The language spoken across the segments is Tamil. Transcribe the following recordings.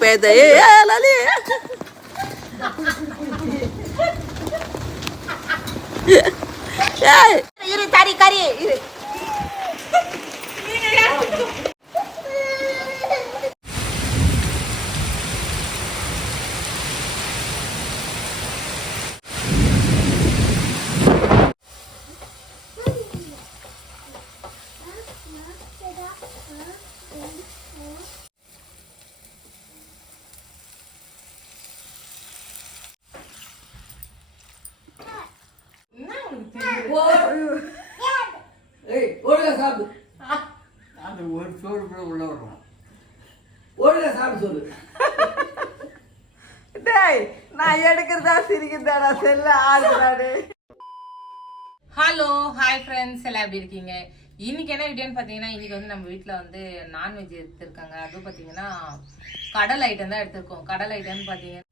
பேத லாலி இரு தரி கறி இரு ஒரு சோறு கூட உள்ள வரும் ஒழுங்கா சாப்பிட்டு சொல்லு. நான் எடுக்கிறதா சிரிக்கிறதா செல்ல ஆடுறாரு. ஹலோ ஹாய் ஃப்ரெண்ட்ஸ், எல்லாம் எப்படி இருக்கீங்க? இன்னைக்கு என்ன வீடியோன்னு பார்த்தீங்கன்னா, இன்னைக்கு வந்து நம்ம வீட்டில் வந்து நான்வெஜ் எடுத்துருக்காங்க. அதுவும் பார்த்தீங்கன்னா கடல் ஐட்டம் தான் எடுத்திருக்கோம். கடல் ஐட்டம்னு பார்த்தீங்கன்னா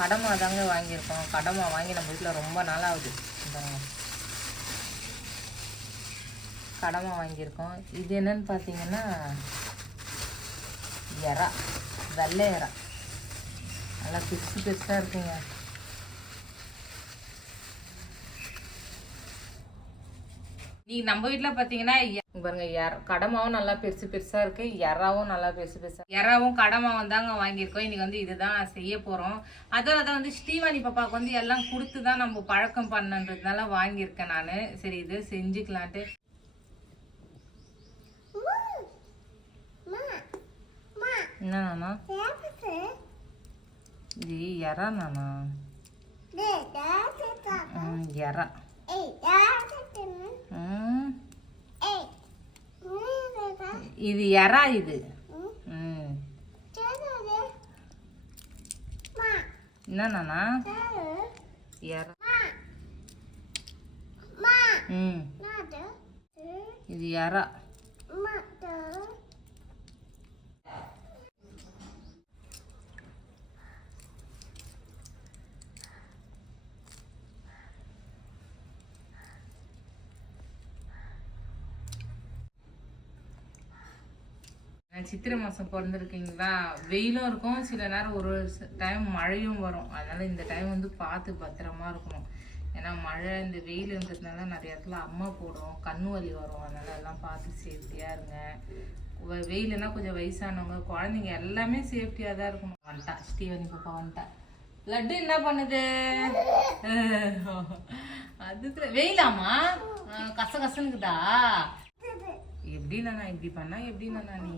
கடமா தாங்க வாங்கியிருக்கோம். கடமா வாங்கி நம்ம வீட்டில் ரொம்ப நாளாகுது. கடமா வாங்கியிருக்கோம். இது என்னன்னு பார்த்தீங்கன்னா எறா, வெள்ளை எறா, நல்லா பெருசு பெருசாக இருக்குங்க. நீ நம்ம வீட்டில் பார்த்தீங்கன்னா பாருங்க, கடமாவும் நல்லா பெருசு பெருசாக இருக்கு, எறாவும் நல்லா பெருசு பெருசா. எறாவும் கடமாவும் தாங்க வாங்கியிருக்கோம். இன்னைக்கு வந்து இதுதான் செய்ய போகிறோம். அதோட வந்து ஸ்ரீவாணி பாப்பாவுக்கு வந்து எல்லாம் கொடுத்து தான் நம்ம பழக்கம் பண்ணன்றதுனால வாங்கியிருக்கேன் நான். சரி, இது செஞ்சுக்கலான்ட்டு. என்னண்ணா இது எறா நானா? எறா. இது எறா. இது என்னண்ணா? எறா. இது எறா. சித்திரை மாதம் பிறந்திருக்கீங்களா, வெயிலும் இருக்கும், சில நேரம் ஒரு டைம் மழையும் வரும். அதனால இந்த டைம் வந்து பார்த்து பத்திரமா இருக்கணும். ஏன்னா மழை இந்த வெயிலுன்றதுனால நிறைய இடத்துல அம்மா போடும், கண்ணு வலி வரும். அதனால எல்லாம் பார்த்து சேஃப்டியாக இருங்க. வெயிலுன்னா கொஞ்சம் வயசானவங்க, குழந்தைங்க எல்லாமே சேஃப்டியாக தான் இருக்கணும். வந்துட்டா ஸ்ரீவனி பாப்பா வந்துட்டா. லட்டு என்ன பண்ணுது? அது வெயிலாமா? கசகசனுக்குதா? எப்படி நானா இப்படி பண்ணா? எப்படி நானா நீ?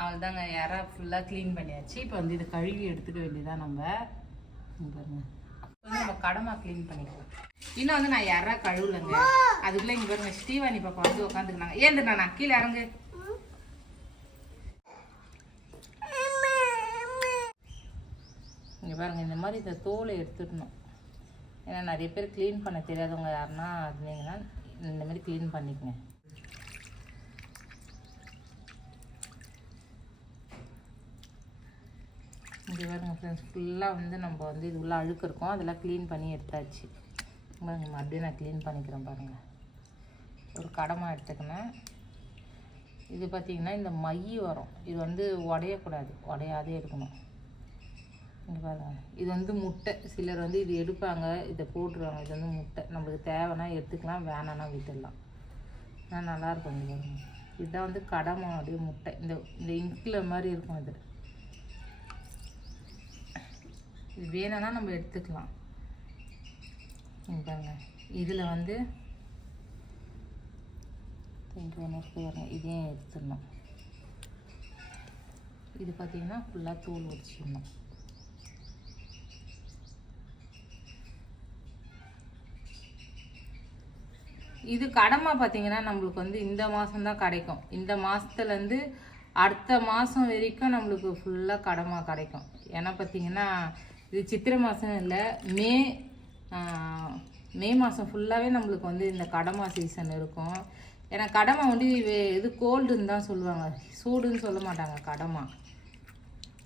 அவள் தாங்க யாரா ஃபுல்லாக க்ளீன் பண்ணியாச்சு. இப்போ வந்து இதை கழுவி எடுத்துக்க வேண்டியதான் நம்ம. பாருங்க, வந்து நம்ம கடமா க்ளீன் பண்ணிக்கலாம். இன்னும் வந்து நான் யாரா கழுவுலங்க. அதுக்குள்ளே இங்கே பாருங்க, ஸ்ரீவாணி பாப்பா வந்து உட்காந்துக்கினாங்க. ஏந்து நானா கீழே இறங்கு. இங்கே பாருங்க, இந்த மாதிரி இந்த தோலை எடுத்துடணும். ஏன்னா நிறைய பேர் க்ளீன் பண்ண தெரியாதவங்க யாருன்னா இருந்தீங்கன்னா இந்த மாதிரி க்ளீன் பண்ணிக்கங்க. இங்கே பாருங்க ஃப்ரெண்ட்ஸ், ஃபுல்லாக வந்து நம்ம வந்து இது உள்ள அழுக்கு இருக்கும், அதெல்லாம் க்ளீன் பண்ணி எடுத்தாச்சு. பாருங்க, மறுபடியும் நான் க்ளீன் பண்ணிக்கிறேன். பாருங்கள், ஒரு கடமா எடுத்துக்கினேன். இது பார்த்திங்கன்னா இந்த மை வரும், இது வந்து உடையக்கூடாது, உடையாதே இருக்கணும். இங்கே பாருங்க, இது வந்து முட்டை. சிலர் வந்து இது எடுப்பாங்க, இதை போட்டுருவாங்க. இது வந்து முட்டை, நம்மளுக்கு தேவைன்னா எடுத்துக்கலாம், வேணான்னா விட்டுடலாம். ஆனால் நல்லாயிருக்கும். இங்கே பாருங்க, இதுதான் வந்து கடமாவுடைய முட்டை. இந்த இங்கில் மாதிரி இருக்கும். இது வேணும்னா நம்ம எடுத்துக்கலாம். இங்கே பாருங்க, இதில் வந்து இதையும் எடுத்துடணும். இது பார்த்திங்கன்னா ஃபுல்லாக தோல் உரிச்சிடணும். இது கடமா பார்த்தீங்கன்னா நம்மளுக்கு வந்து இந்த மாதம்தான் கிடைக்கும். இந்த மாதத்துலேருந்து அடுத்த மாதம் வரைக்கும் நம்மளுக்கு ஃபுல்லாக கடமா கிடைக்கும். ஏன்னா பார்த்தீங்கன்னா இது சித்திரை மாதம் இல்லை, மே மாதம் ஃபுல்லாகவே நம்மளுக்கு வந்து இந்த கடமா சீசன் இருக்கும். ஏன்னா கடமா வந்து இது கோல்டுன்னு தான் சொல்லுவாங்க, சூடுன்னு சொல்ல மாட்டாங்க கடமா.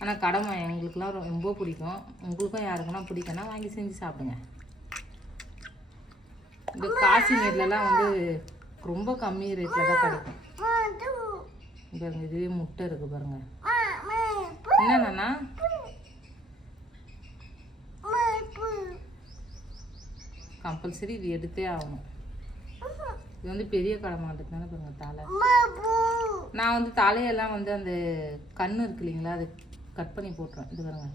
ஆனால் கடமை எங்களுக்குலாம் ரொம்ப பிடிக்கும். உங்களுக்கும் யாருக்குன்னா பிடிக்கும்னா வாங்கி செஞ்சு சாப்பிடுங்க. இந்த காசிமேட்லலாம் வந்து ரொம்ப கம்மி ரேட்டில் தான் கிடைக்கும். பாருங்க, இதுவே முட்டை இருக்குது பாருங்க. என்னன்னா கம்பல்சரி இது எடுத்தே ஆகணும். இது வந்து பெரிய கடை மாட்டுக்கு தானே பாருங்க தலை. நான் வந்து தலையெல்லாம் வந்து அந்த கண்ணு இருக்கு இல்லைங்களா, அது கட் பண்ணி போட்டுருவேன். இது பாருங்க,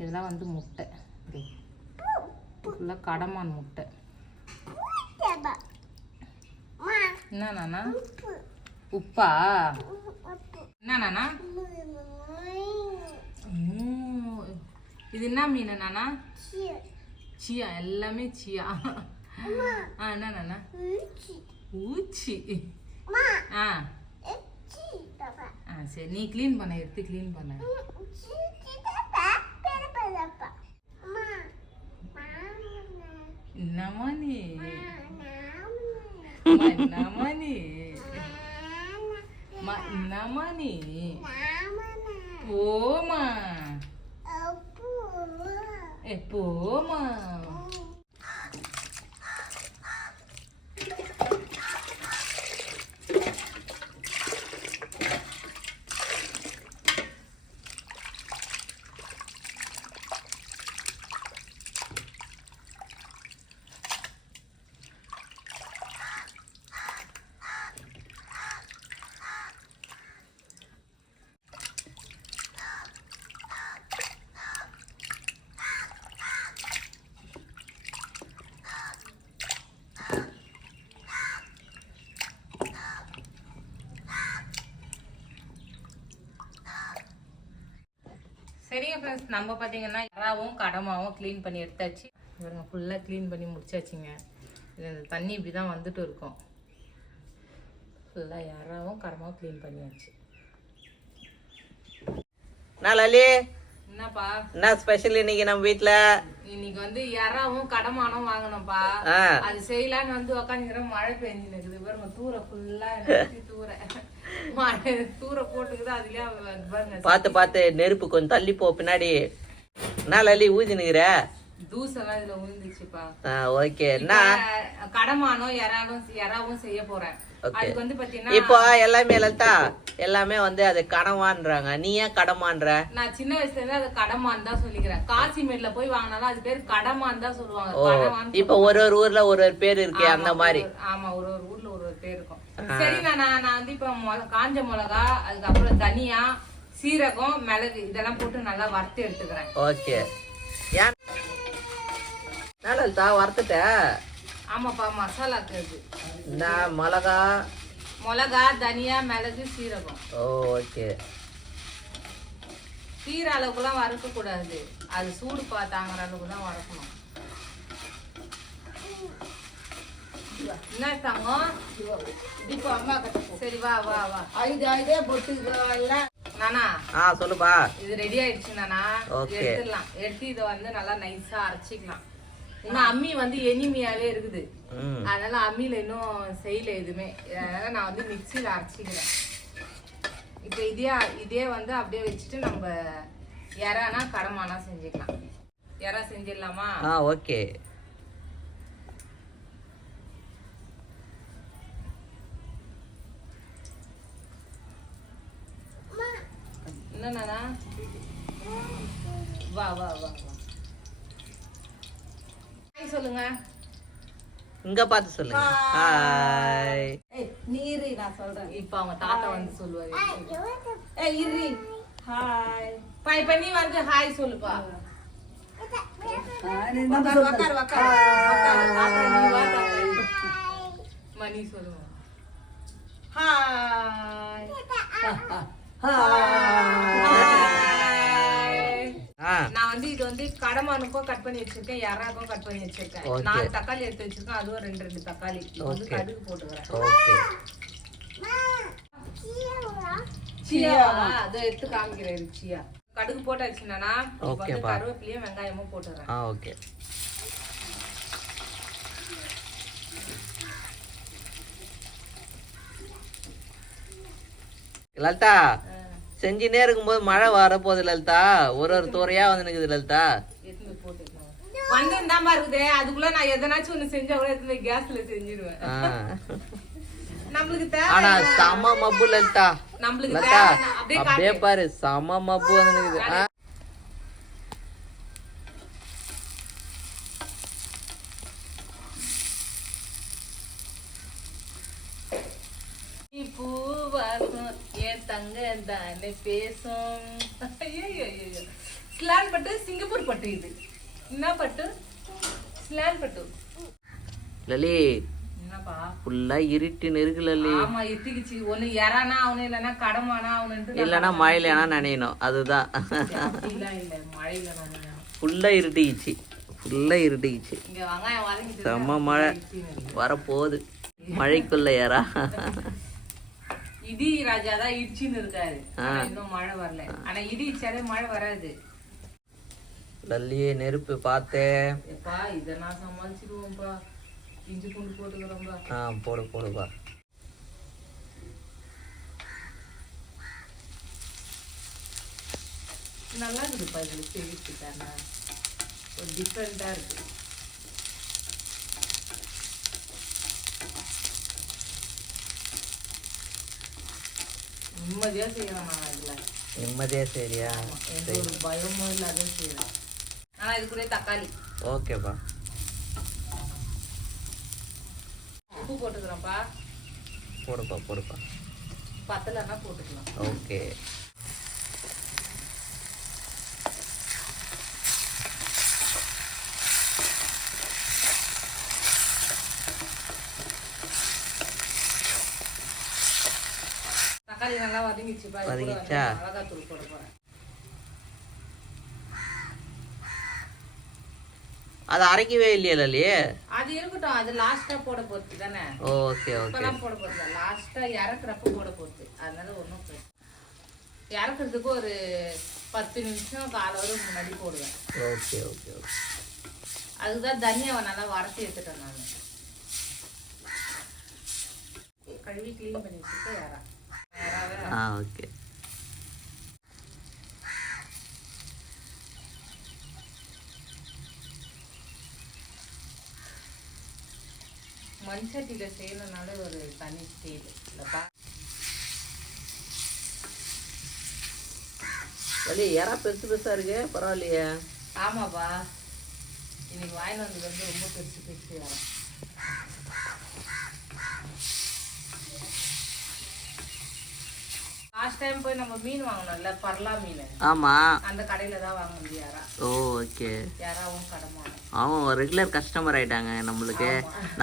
இதெல்லாம் வந்து முட்டை. இது ஃபுல்லாக கடமான் முட்டை. என்னண்ணா உப்பா? என்னண்ணா இது என்ன மீன் நானா? சியா, எல்லாமே சியா. என்னண்ணா ஊச்சி. சரி, நீ க்ளீன் பண்ண, எடுத்து க்ளீன் பண்ண. என்னம்மா நீ? என்னம்மா நீ? என்னம்மா நீ? போமா போமா. சரிங்க ஃப்ரெண்ட்ஸ், நம்ம பார்த்தீங்கன்னா எறாவும் கடமாவும் க்ளீன் பண்ணி எடுத்தாச்சு. இவங்க ஃபுல்லாக க்ளீன் பண்ணி முடிச்சாச்சுங்க. இது அந்த தண்ணி இப்படி தான் வந்துட்டு இருக்கும். ஃபுல்லாக எறாவும் கடமாவும் க்ளீன் பண்ணியாச்சு. லலி, என்னப்பா என்ன ஸ்பெஷல் இன்னைக்கு நம்ம வீட்டில்? இன்னைக்கு வந்து எறாவும் கடமானும் வாங்கணும்ப்பா. அது செய்யலான்னு வந்து உக்காந்துக்கிறோம். மழை பெஞ்சுன்னு இருக்குது பாருங்க, தூர ஃபுல்லாக தூர மழை தூர போட்டுக்குது. அதுலயே பாருங்க, பார்த்து நெருப்பு கொஞ்சம் தள்ளி போ பின்னாடி. என்ன லலி ஊதினுக்குற? தூசெல்லாம் இதுல விழுந்துச்சுப்பா. ஓகே. என்ன கடமானும் எறாவும் செய்ய போறேன். அதுக்கு வந்து பாத்தீங்கன்னா இப்போ எல்லாமே லலிதா எல்லாமே வந்து அது கடமான்றாங்க. நீ ஏன் கடமான்ற? நான் சின்ன வயசுல இருந்து அது கடமான் தான் சொல்லிக்கிறேன். காசிமேட்ல போய் வாங்கினாலும் அது பேர் கடமான் தான் சொல்லுவாங்க. இப்ப ஒரு ஒரு ஊர்ல ஒரு பேர் இருக்கு அந்த மாதிரி. ஆமா, ஒரு ஊர்ல ஒரு பேர் இருக்கும். சரி, நான் வந்து இப்ப காஞ்ச மிளகா, அதுக்கப்புறம் தனியா, சீரகம், மிளகு இதெல்லாம் போட்டு நல்லா வறுத்து எடுத்துக்கிறேன். ஓகே. ஏன் லலிதா வறுத்துட்ட? ஆமாப்பா, மசாலாக்கு அது. மிளகா, தனியா, மிளகு, சீரகம். ஓகே. தீர அளவுக்குலாம் வறுக்க கூடாது. அது சூடு தாங்குற அளவுக்கு தான் வறுக்கணும். என்ன தங்கம்? இப்போ அம்மா கிட்ட சரி, வா வா வா. ஐதே பொட்டு நானா? சொல்லுப்பா. இது ரெடி ஆயிடுச்சு நானா. எடுத்துடலாம். எடுத்து இதை வந்து நல்லா நைஸா அரைச்சிக்கலாம். இன்னும் அம்மி வந்து எனிமையாவே இருக்குது. அதனால அம்மியில இன்னும் செய்யல எதுவுமே. அதனால நான் வந்து மிக்சியில அரைச்சிக்கிறேன். இப்ப இதே வந்து அப்படியே வச்சுட்டு நம்ம எறானா கடமானா செஞ்சுக்கலாம். எறா செஞ்சிடலாமா? ஓகே. என்னன்னா வா வா வா வா. சொல்லுங்க, இங்க பார்த்து சொல்லுங்க. ஹாய். நீரு நான் சொல்றேன். இப்ப அவங்க தாத்தா வந்து சொல்லுவாரு. இரு. ஹாய். இப்ப நீ வந்து ஹாய் சொல்லுப்பா. மணி சொல்லுங்க. ஹாய். நான் வந்து இது வந்து கடமானுக்கும் கட் பண்ணி வச்சிருக்கேன், எறாக்கும் கட் பண்ணி வச்சிருக்கேன். 4 தக்காளி எடுத்து வச்சிருக்கேன். அதுவும் 2 தக்காளி. வந்து கடுகு போட்டுக்கிறேன். சியா அதை எடுத்து காமிக்கிறேன். சியா கடுகு போட்டாச்சுன்னா கருவேப்பிலையும் வெங்காயமும் போட்டுறேன். ஓகே. லலிதா செஞ்சுனே இருக்கும்போது மழை வரப்போகுது லலிதா. ஒரு துறையா வந்து நிக்குது லலிதா. வந்துதான் இருக்குது. அதுக்குள்ள நான் எதனாச்சும் ஒண்ணு செஞ்சா கூட எடுத்து கேஸ்ல செஞ்சிருவேன். நம்மளுக்கு தேவை. ஆனா சம மப்பு லலிதா. நம்மளுக்கு லலிதா அப்படியே அப்படியே பாரு சம மப்பு வந்து நிக்குது. பூவாசம் என் தங்க தானே பேசும். ஸ்லான் பட்டு சிங்கப்பூர் பட்டு. இது என்ன பட்டு? ஸ்லான் பட்டு. லலி என்னப்பா ஃபுல்லா இருட்டின்னு இருக்கு லலி. ஆமா இருட்டிக்குச்சு. ஒண்ணு யாரானா அவனு இல்லைன்னா கடமானா அவனுட்டு இல்லைன்னா மழையிலனா நினைக்கணும். அதுதான் இல்ல மழையில நான் ஃபுல்லா இருட்டிக்குச்சு. ஃபுல்லா இருட்டிக்குச்சு. இங்க வெங்காயம் வதங்கிட்டு செம்ம மழை வரப்போகுது. மழைக்குள்ள யாரா இடி ராஜா தான் இடிச்சுன்னு இருக்காரு. இன்னும் மழை வரல. ஆனா இடி இடிச்சாலே மழை வராது. லல்லியே நெருப்பு பார்த்தேன். எப்பா இதை நான் சமாளிச்சிடுவோம்பா. இஞ்சி பூண்டு போட்டுக்கிறோம்பா. போடு போடுப்பா. நல்லா இருக்குதுப்பா. இதுல டேஸ்ட் தானே ஒரு டிஃப்ரெண்டா இருக்கு. நிம்மதியா செய்யறேன் நான். இதுல நிம்மதியா சரியா? எந்த ஒரு பயமும் இல்லாத செய்யறேன். ஆனா இதுக்குள்ளே தக்காளி. ஓகேப்பா. உப்பு போட்டுக்கிறோம்ப்பா. போடுப்பா போடுப்பா. பத்தலைன்னா போட்டுக்கலாம். ஓகே. தக்காளி நல்லா வதங்கிச்சுப்பா. வதங்கிச்சா? மிளகாத்தூள் போட போறேன். அது அரைக்கவே இல்லையா லலி? அது இருக்கட்டும். அது லாஸ்டா போட போறது தானே. Okay okay. இப்பெல்லாம் போட போறது லாஸ்டா இறக்குறப்ப போட போறது. அதனால ஒன்றும் இறக்குறதுக்கு ஒரு 10 நிமிஷம் கால் வரை முன்னாடி போடுவேன். Okay okay okay. அதுதான் தனியாவை நல்லா வறட்டி எடுத்துட்டேன் நான். கழுவி கிளீன் பண்ணி வச்சுட்டு யாரா ஓகே. மண்சட்டியில செய்யணும்னால ஒரு தனி ஸ்டைல் இல்லப்பா. லலி யாரா பெருசு பெருசா இருக்கு. பரவாயில்லையே. ஆமாப்பா. இன்னைக்கு வாங்கிட்டு வந்தது வந்து ரொம்ப பெருசு பெருசு யாரா. லாஸ்ட் டைம் போய் நம்ம மீன் வாங்கணும்ல, பர்லா மீன். ஆமா. அந்த கடையில தான் வாங்க முடியும் யாரா. ஓகே. யாராவும் கடமா. அவன் ஒரு ரெகுலர் கஸ்டமர் ஆயிட்டாங்க நம்மளுக்கு.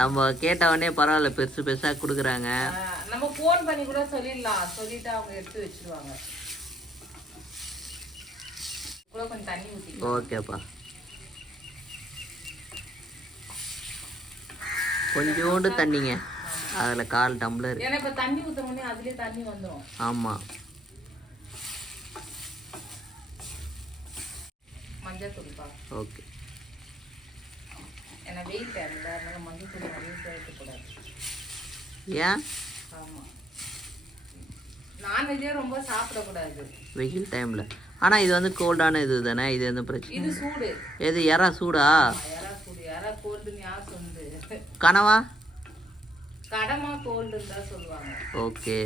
நம்ம கேட்டவனே பரவாயில்ல பெருசு பெருசா குடுக்குறாங்க. நம்ம போன் பண்ணி கூட சொல்லிடலாம். சொல்லிட்டு அவங்க எடுத்து வச்சிருவாங்க. கூட கொஞ்சம் தண்ணி ஊத்தி. ஓகேப்பா. கொஞ்சோண்டு தண்ணிங்க. அதுல 1/4 டம்ளர். ஏன்னா இப்ப தண்ணி ஊத்தணும்னே அதுலயே தண்ணி வந்துரும். ஆமா. மஞ்சள் தூள்ப்பா. ஓகே. ஏன்னா வெயில் டைம்ல அதனால மஞ்சள் தூள் நிறைய சேர்க்கக்கூடாது. ஏன்? ஆமா. நான்வெஜ்ஜே ரொம்ப சாப்பிடக்கூடாது வெயில் டைம்ல. ஆனா இது வந்து கோல்டான இது தானே. இது எந்த பிரச்சனை? இது சூடு. எது எறா சூடா? எறா சூடு. எறா கோல்டுன்னு யார் சொன்னது? கனவா? கடமா கோல்டுன்னு தான் சொல்லுவாங்க. ஓகே.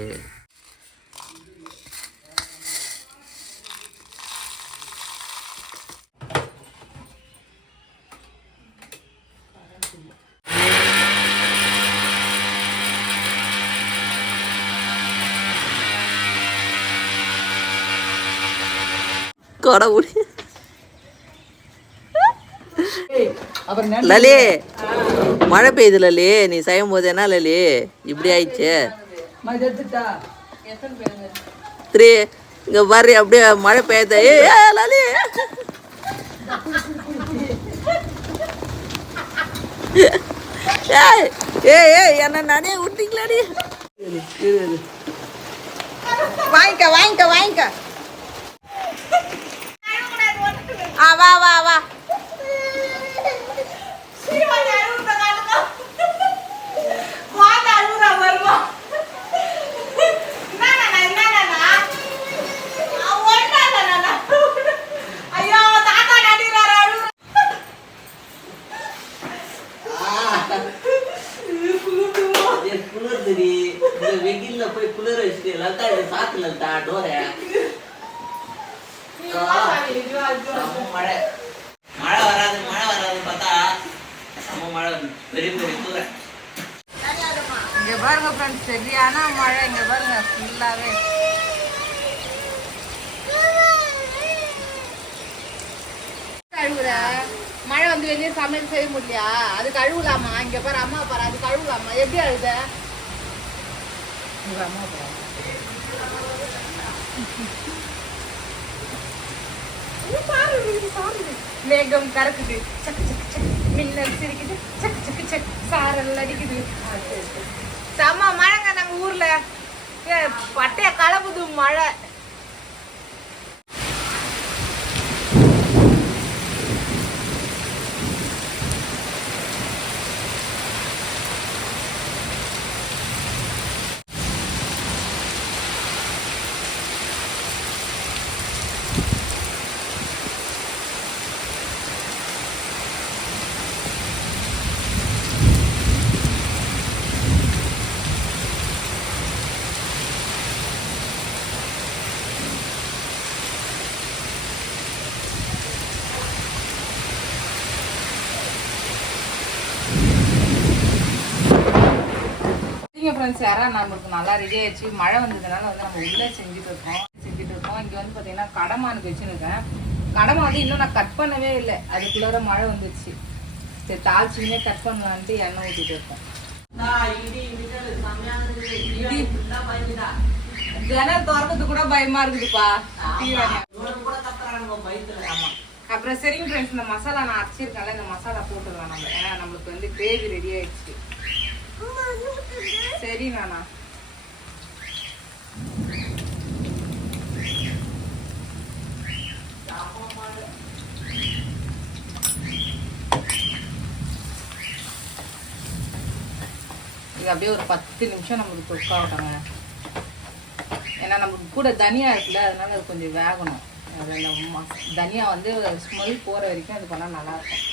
கடவுள். லலி மழை பெய்யுது லலி. நீ செய்யும் போது என்ன லலி இப்படி ஆயிடுச்சு? 3 இங்க பாரு அப்படியே மழை பெய்யுது. லலி என்ன நனைய விட்டீங்களாடி? வாங்கிக்க வாங்கிக்க வாங்கிக்க. வா வா வா. இது லலிதா இது சாத்து லலிதா டோரை மழை மழை வராது பார்த்தா நம்ம மழை பெரிய பெரிய தூரம். இங்க பாருங்க ஃப்ரெண்ட்ஸ், சரியான மழை. இங்க பாருங்க ஃபுல்லாவே கழுவுற மழை வந்து வெளியே சமையல் செய்ய முடியலையா? அது கழுவலாமா? இங்க பாரு அம்மா பாரு, அது கழுவலாமா? எப்படி அழுத அம்மா பாரு. மேகம் கறக்குது, சக்கு சக்கு சக்கு, மின்னல் சிரிக்குது, சக்கு சக்கு சக்கு, சாரல் அடிக்குது. செம்ம மழைங்க நம்ம ஊர்ல, பட்டைய கலப்புது மழை. ஃப்ரெண்ட்ஸ், யாராவது நம்மளுக்கு நல்லா ரெடி ஆயிடுச்சு. மழை வந்ததுனால வந்து நம்ம உள்ளே செஞ்சுட்டு இருக்கோம். இங்கே வந்து பார்த்தீங்கன்னா கடமானுக்கு வச்சுருக்கேன். கடமை வந்து இன்னும் நான் கட் பண்ணவே இல்லை, அதுக்குள்ளார மழை வந்துடுச்சு. சரி தாளிச்சுமே கட் பண்ணலான்ட்டு எண்ணெய் ஊற்றிட்டு இருக்கோம். ஜனல் திறக்கிறது கூட பயமா இருக்குதுப்பா. ஆமா. அப்புறம் சரிங்க ஃப்ரெண்ட்ஸ், இந்த மசாலா நான் அரைச்சிருக்கேன்ல, இந்த மசாலா போட்டுடலாம் நம்ம. ஏன்னா நம்மளுக்கு வந்து கிரேவி ரெடி ஆயிடுச்சு. சரி நானா இது அப்படியே ஒரு 10 நிமிஷம் நம்மளுக்கு குக் ஆகட்டாங்க. ஏன்னா நமக்கு கூட தனியா இருக்குல்ல, அதனால அது கொஞ்சம் வேகணும். அது தனியா வந்து ஸ்மெல் போற வரைக்கும் அது பண்ணா நல்லா இருக்கும்.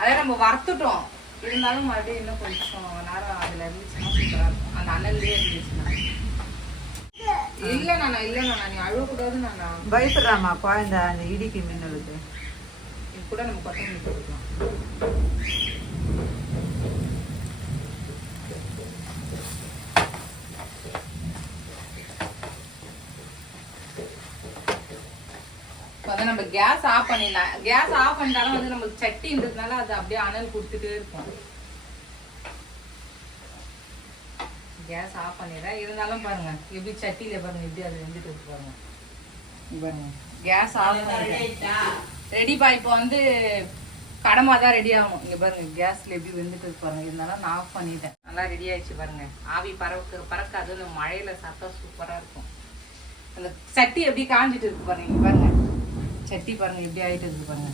அதே நம்ம வறுத்துட்டோம், இருந்தாலும் மறுபடியும் இன்னும் கொஞ்சம் நேரம் அதில் இருந்துச்சுன்னா சூப்பராக இருக்கும். அந்த அனல்லையே இருந்துச்சுன்னா. இல்லைண்ணா நீ அழுவக்கூடாது. நான் பயப்படுறாமா குழந்தை அந்த இடிக்கு மின்னலுக்கு. இது கூட நம்ம கொத்தமல்லி போட்டுக்கலாம். இப்போ வந்து நம்ம கேஸ் ஆஃப் பண்ணிடலாம். கேஸ் ஆஃப் பண்ணிட்டாலும் வந்து நம்மளுக்கு சட்டின்றதுனால அது அப்படியே அனல் கொடுத்துட்டே இருக்கும். கேஸ் ஆஃப் பண்ணிடுறேன். இருந்தாலும் பாருங்க எப்படி சட்டியில பாருங்க எப்படி அது வெந்துட்டு இருக்கு பாருங்க. பாருங்க கேஸ் ஆஃப் பண்ணிட்டேன். ரெடிப்பா. இப்போ வந்து கடமா தான் ரெடி ஆகும். இங்க பாருங்க கேஸ்ல எப்படி வெந்துட்டு இருக்கு பாருங்க. இருந்தாலும் நான் ஆஃப் பண்ணிட்டேன். நல்லா ரெடி ஆயிடுச்சு பாருங்க. ஆவி பறக்காது. அந்த மழையில சாப்பிட்டா சூப்பரா இருக்கும். அந்த சட்டி எப்படி காஞ்சிட்டு இருக்கு பாருங்க. இங்க பாருங்க சட்டி பாருங்க எப்படி ஆயிட்டு இருக்கு பாருங்க.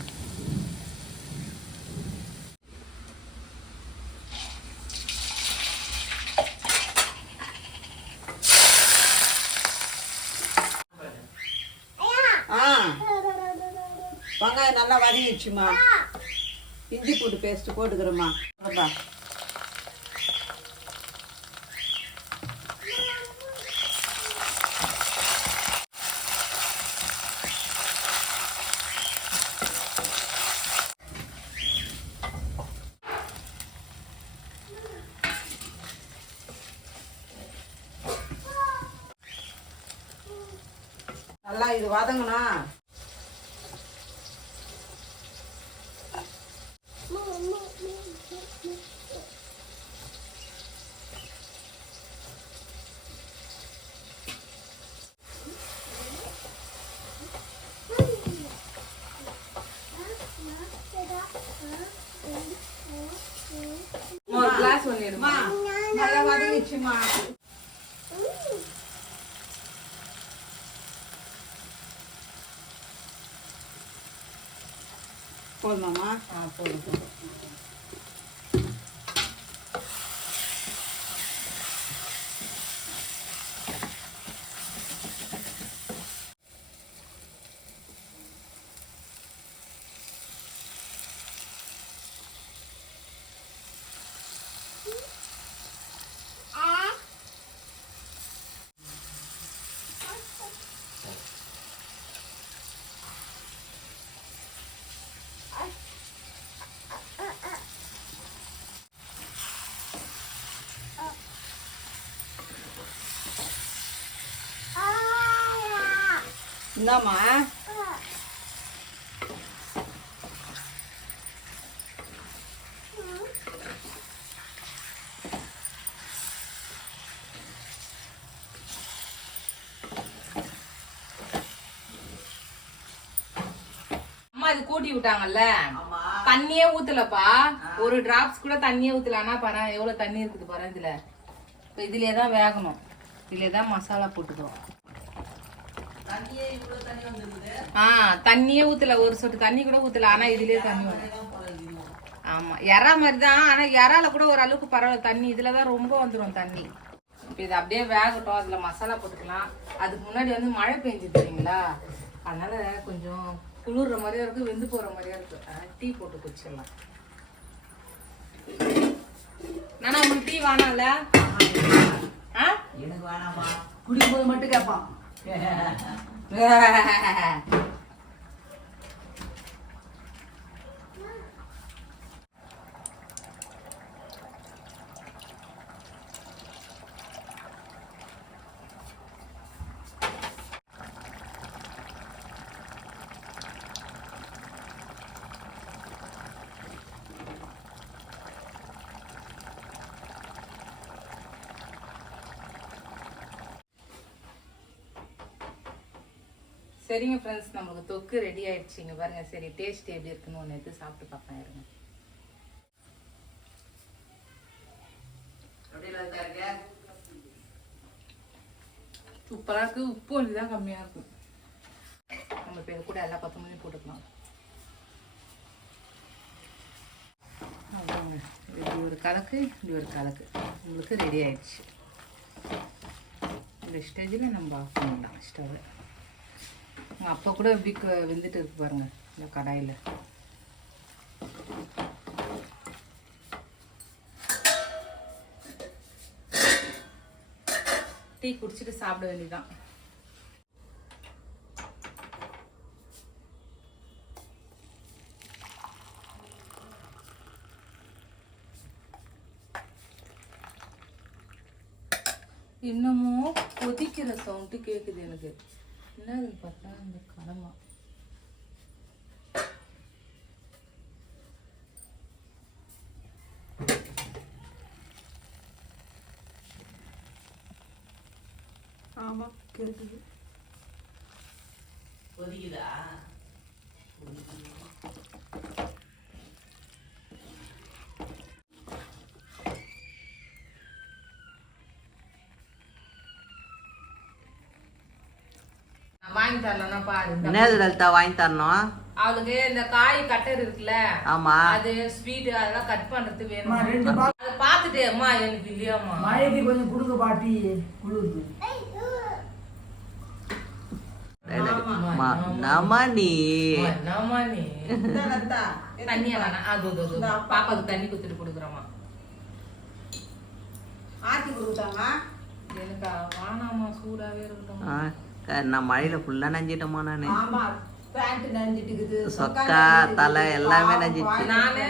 வெங்காயம் நல்லா வதங்கிடுச்சுமா. இஞ்சி பூண்டு பேஸ்ட் போட்டுக்கிறோமா. நல்லா இது வதங்கனா ஒரு கிளாஸ் ஒன்று எடுமா. நல்லா வதங்கிடுச்சுமா. போதுமாம்மா? போதும். இந்தாம்மா. அம்மா இது கூட்டி விட்டாங்கல்ல, தண்ணியே ஊத்தலப்பா, ஒரு டிராப்ஸ் கூட தண்ணியே ஊத்தல. ஆனா பாரு எவ்வளவு தண்ணி இருக்குது பாரு இதுல. இப்ப இதுலயே தான் வேகணும், இதுலயே தான் மசாலா போட்டுக்கணும். தண்ணியே ஊத்தல, ஒரு சொட்டு தண்ணி கூட ஊத்தல. ஆனா இதுலயே தண்ணி வரும். ஆமா, எறா மாதிரி தான். ஆனா எறால கூட ஒரு அளவுக்கு பரவாயில்ல, தண்ணி இதுலதான் ரொம்ப வந்துடும் தண்ணி. இப்ப இது அப்படியே வேகட்டும், அதுல மசாலா போட்டுக்கலாம். அதுக்கு முன்னாடி வந்து மழை பெஞ்சு தெரியுங்களா, அதனால கொஞ்சம் குளிர்ற மாதிரியா இருக்கு, வெந்து போற மாதிரியா இருக்கு. டீ போட்டு குடிச்சிடலாம். நானா உங்களுக்கு டீ வேணாம்ல? எனக்கு வேணாமா, குடிக்கும்போது மட்டும் கேட்பான். சரிங்க ஃப்ரெண்ட்ஸ், நமக்கு தொக்கு ரெடி ஆயிடுச்சுங்க பாருங்க. சரி, டேஸ்ட் எப்படி இருக்குன்னு ஒன்று எடுத்து சாப்பிட்டு பார்ப்பேன் இருங்க. சூப்பராக இருக்கு. உப்பு கொஞ்சம் தான் கம்மியாக இருக்கும். நம்ம இப்போ இது கூட எல்லா 10 மணியும் போட்டுக்கலாம். அவ்வளோங்க, இப்படி ஒரு கலக்கு, இப்படி ஒரு கலக்கு, உங்களுக்கு ரெடி ஆயிடுச்சு. இந்த ஸ்டேஜில் நம்ம ஆஃப் பண்ணிடலாம் ஸ்டவ்வை. அப்போ கூட எப்படி வெந்துட்டு இருக்கு பாருங்க இந்த கடாயில். டீ குடிச்சிட்டு சாப்பிட வேண்டியதான். இன்னமும் கொதிக்கிற சவுண்டு கேட்குது எனக்கு. என்னதுன்னு பார்த்தா இந்த கடமா. ஆமா, கேட்குது. கொதிக்குதா? வாங்கி தரலன்னா பாரு. என்னது லலிதா வாங்கி தரணும்? அவளுக்கு இந்த காய் கட்டர் இருக்குல்ல, ஆமா, அது ஸ்வீட் அதெல்லாம் கட் பண்றது வேணும். அதை பார்த்துட்டு அம்மா எனக்கு இல்லையாம்மா, மழைக்கு கொஞ்சம் கொடுங்க பாட்டி, குளிருக்கு. தண்ணியா வேணா, பாப்பாக்கு தண்ணி குத்துட்டு கொடுக்குறோமா. ஆத்தி கொடுத்தாங்க. எனக்கு வானாமா, சூடாவே இருக்கட்டும். நான் மழையில ஃபுல்லா நஞ்சிட்டோமா நானு. ஆமா, பேண்ட் நஞ்சிட்டுக்குது, சொக்கா தலை எல்லாமே நஞ்சிச்சு. நானு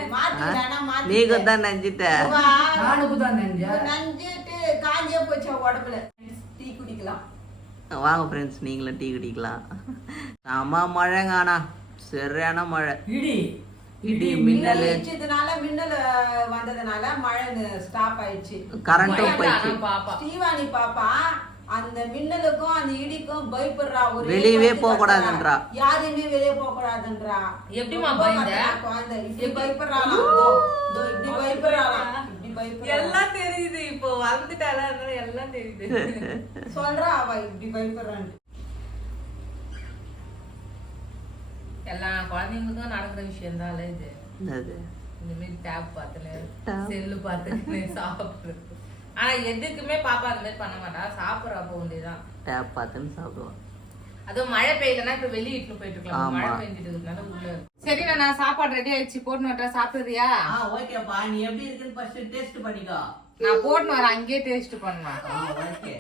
நீங்க தான் நஞ்சிட்ட. நஞ்சிட்டு காஞ்சியே போச்சா உடம்புல. டீ குடிக்கலாம் வாங்க ஃப்ரெண்ட்ஸ், நீங்களும் டீ குடிக்கலாம். ஆமா, மழைங்க. ஆனா சரியான மழை, இடி மின்னல். மின்னல் வந்ததுனால மழை ஸ்டாப் ஆயிடுச்சு. கரண்ட்டும் போயிடுச்சு. ஸ்ரீவாணி பாப்பா அந்த மின்னலுக்கும் அந்த இடிக்கும் பயப்படுறா. ஒரு வெளியவே போக கூடாதுன்றா, யாரையுமே வெளியே போக கூடாதுன்றா. எப்படிமா பயந்த? குழந்தை இப்படி பயப்படுறாளாம், இப்படி பயப்படுறாளாம், இப்படி பயப்படுறா. எல்லாம் தெரியுது, இப்போ வந்துட்டால எல்லாம் தெரியுது. சொல்றா அவ இப்படி பயப்படுறான்னு. எல்லா குழந்தைங்களுக்கும் நடக்கிற விஷயம் தான் இது. இந்த மாதிரி டேப் பார்த்துன்னு செல்லு பார்த்துன்னு சாப்பிடுறது. ஆனா எதுக்குமே பாப்பா அந்த மாதிரி பண்ண மாட்டா, சாப்பிட்றப்ப ஒண்டிதான் டேப் பார்த்துன்னு சாப்பிடுவான். அதுவும் மழை பெய்யலன்னா இப்ப வெளியே இட்டு போயிட்டு இருக்கலாம், மழை பெஞ்சிட்டு இருக்கிறதுனால உள்ள. சரி, நான் சாப்பாடு ரெடி ஆயிடுச்சு, போட்டு வரட்டா? சாப்பிடுறியா? ஓகேப்பா, நீ எப்படி இருக்குன்னு ஃபர்ஸ்ட் டேஸ்ட் பண்ணிக்கோ. நான் போட்டு வரேன், அங்கேயே டேஸ்ட் பண்ணலாம். ஓகே.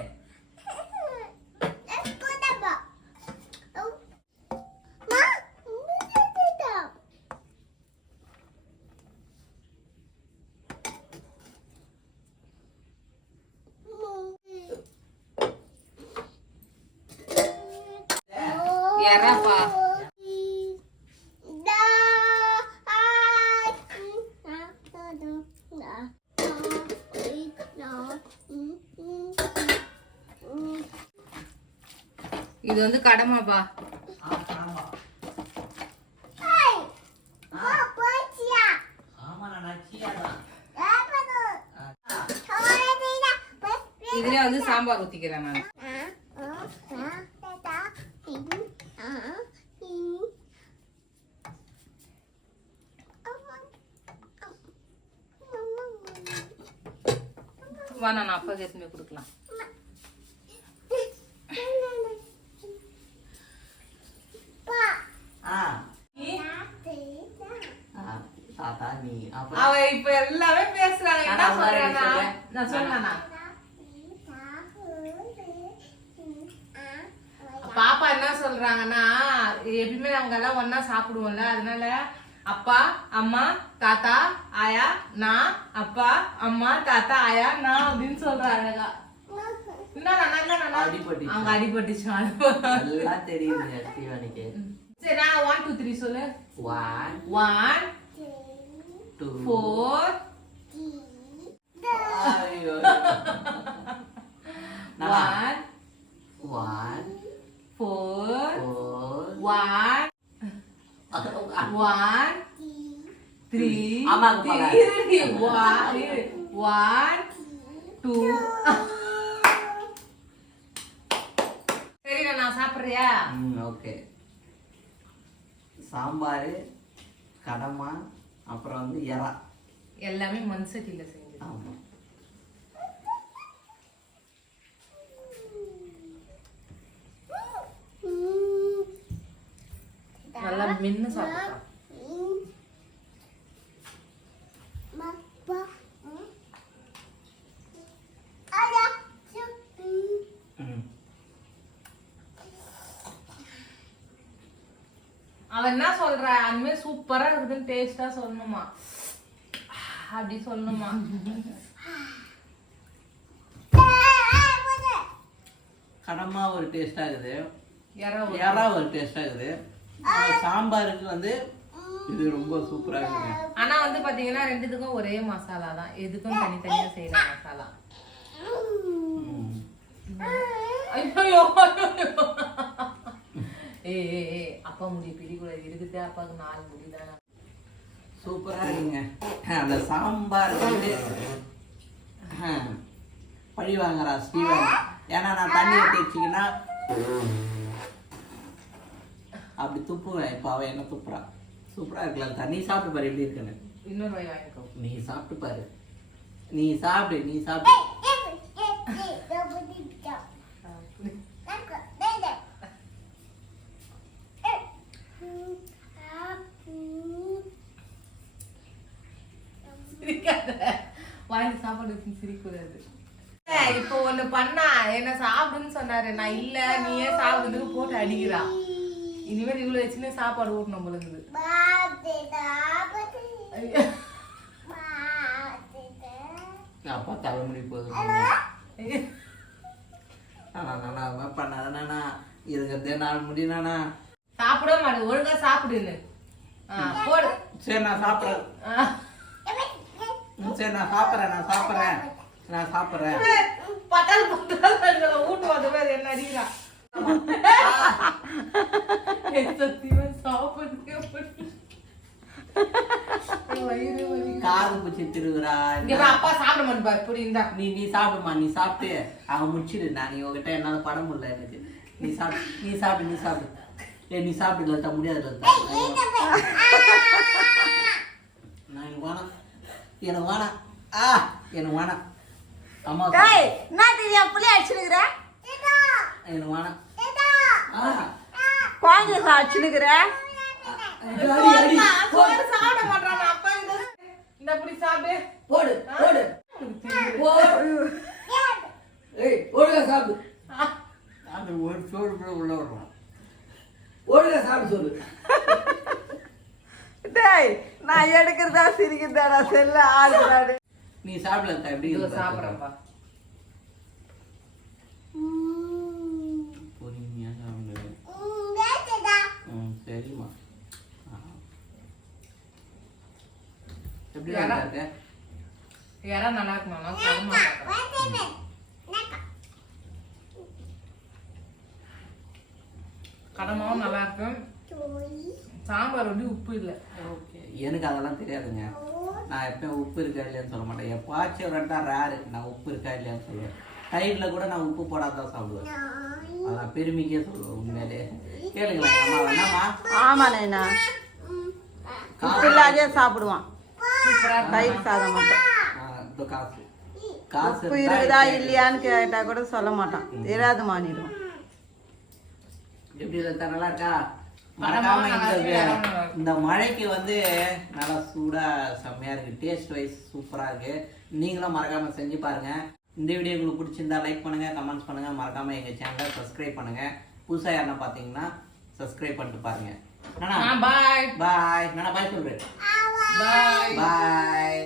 இது வந்து கடமாப்பா. இதுல வந்து சாம்பார் ஊத்திக்கிறேன் நான். வா நான் அப்பாவுக்கு எடுத்துமே கொடுக்கலாம். அவ இப்ப எல்லாமே பேசுறாங்க. என்ன சொல்றானா? நான் சொன்னானா? பாப்பா என்ன சொல்றாங்கன்னா, எப்பயுமே அவங்க எல்லாம் ஒன்னா சாப்பிடுவோம்ல, அதனால அப்பா அம்மா தாத்தா ஆயா நான், அப்பா அம்மா தாத்தா ஆயா நான் அப்படின்னு சொல்றாங்க. அவங்க அடிபட்டுச்சு. சரி நான் 1 2 3 சொல்லு. 1 1 2 4 1 1 4 1 1 3 1 2. சரி நான் சாப்பிடுறியா? ஓகே. சாம்பார், கடமா, அப்புறம் வந்து எறா எல்லாமே மண் சட்டியில செஞ்சு. ஆமாம். நல்லா மென்னு சாப்பிடலாம். அவன் என்ன சொல்ற, அந்தமாதிரி சூப்பரா இருக்குதுன்னு டேஸ்டா சொல்லணுமா, அப்படி சொல்லணுமா. கடமா ஒரு டேஸ்டா இருக்குது, எறா எறா ஒரு டேஸ்டா இருக்குது. சாம்பாருக்கு வந்து இது ரொம்ப சூப்பரா இருக்குது. ஆனா வந்து பாத்தீங்கன்னா ரெண்டுத்துக்கும் ஒரே மசாலா தான், எதுக்கும் தனித்தனியா செய்யற மசாலா. ஐயோ ஏ அப்பா முடி பிடிக்கூடாது, இருக்குது அப்பாவுக்கு 4 முடி தானே. சூப்பரா இருக்குங்க. அந்த சாம்பார் வந்து பழி வாங்குறா ஸ்ரீவன். ஏன்னா நான் தண்ணி ஊற்றி வச்சிங்கன்னா அப்படி துப்புவேன். இப்போ அவன் என்ன துப்புறா. சூப்பரா இருக்கலாம். தண்ணி சாப்பிட்டு பாரு எப்படி இருக்குன்னு. இன்னொரு வாய் வாங்கிக்கோ. நீ சாப்பிட்டு பாரு. நீ சாப்பிடு, நீ சாப்பிடு. வாயில சாப்பாடு சிரிக்கூடாது. இப்போ ஒண்ணு பண்ணா என்ன சாப்பிடுன்னு சொன்னாரு, நான் இல்ல நீயே சாப்பிடுறதுக்கு போட்டு அடிக்கிறா. இனிமேல் இவ்வளவு வச்சுன்னு சாப்பாடு ஊட்டணும் போல இருக்குது. அப்பா தலைமுடி போதும் பண்ணாதானா இருக்கிறதே 4 முடினானா. சாப்பிட மாட்டேன், ஒழுங்கா சாப்பிடுன்னு போடு. சரி நான் சாப்பிட்றேன். சரி நான் சாப்பிட்றேன். பட்டால் ஊட்டுவாத பேர் என்ன அடிக்கிறா. காது பூச்சி திருவுறா. அப்பா சாப்பிட மாட்டா இப்படி இருந்தா. நீ சாப்பிடுமா, நீ சாப்பிட்டு அவன் முடிச்சிடு. நான் நீ உங்ககிட்ட என்னால படம் முடியல எனக்கு. நீ சாப்பிடு. நீ சாப்பிடு லலிதா, முடியாது லலிதா. நான் எனக்கு வேணாம். அம்மா நான் புள்ளி அடிச்சுனுக்குற எனக்கு வேணாம். குழந்தை அடிச்சுனுக்குற சாப்பிட மாட்டான் அப்பா. இந்த புடி சாப்பிடு. போடு. சாப்பிடு. அது ஒரு சோறு கூட உள்ள வரும். ஒழுங்கா சாப்பிடு சொல்லு. டேய் நான் எடுக்கிறதா சிரிக்கிறதாடா செல்ல ஆடுறாடு. நீ சாப்பிடல எப்படி சாப்பிட்றப்பா. பொறுமையா சாப்பிடு. சரிம்மா. எப்படி இருக்கு? யாரா நல்லா இருக்குமா? கடமாவும் நல்லா இருக்கும். சாம்பார் வந்து உப்பு இல்லை. ஓகே, எனக்கு அதெல்லாம் தெரியாதுங்க. நான் எப்பயும் உப்பு இருக்கா இல்லையான்னு சொல்ல மாட்டேன். எப்பாச்சும் ஒரு ரெண்டா ரேரு நான் உப்பு இருக்கா இல்லையான்னு சொல்லுவேன். தயிரில் கூட நான் உப்பு போடாதான் சாப்பிடுவேன். அதான் பெருமைக்கே சொல்லுவேன் உண்மையிலே. கேளுங்களேன் அம்மா வேணாமா? ஆமா நைனா, உப்பு இல்லாதே சாப்பிடுவான். தயிர் சாதம் மட்டும். இப்போ காசு காசு உப்பு இருக்குதா இல்லையான்னு கேட்டா கூட சொல்ல மாட்டான். தெரியாது மானிடுவான். எப்படி இருக்கா? நல்லா இருக்கா? மறக்காம இந்த மழைக்கு வந்து நல்லா சூடா செம்மையா இருக்கு. டேஸ்ட் வைஸ் சூப்பரா இருக்கு. நீங்களும் மறக்காம செஞ்சு பாருங்க. இந்த வீடியோ உங்களுக்கு பிடிச்சிருந்தா லைக் பண்ணுங்க, கமெண்ட்ஸ் பண்ணுங்க, மறக்காம எங்க சேனலை சப்ஸ்கிரைப் பண்ணுங்க. புதுசா யாருன்னா பாத்தீங்கன்னா சப்ஸ்கிரைப் பண்ணிட்டு பாருங்க. பாய் பாய். நானா பாய் சொல்றேன். பாய் பாய்.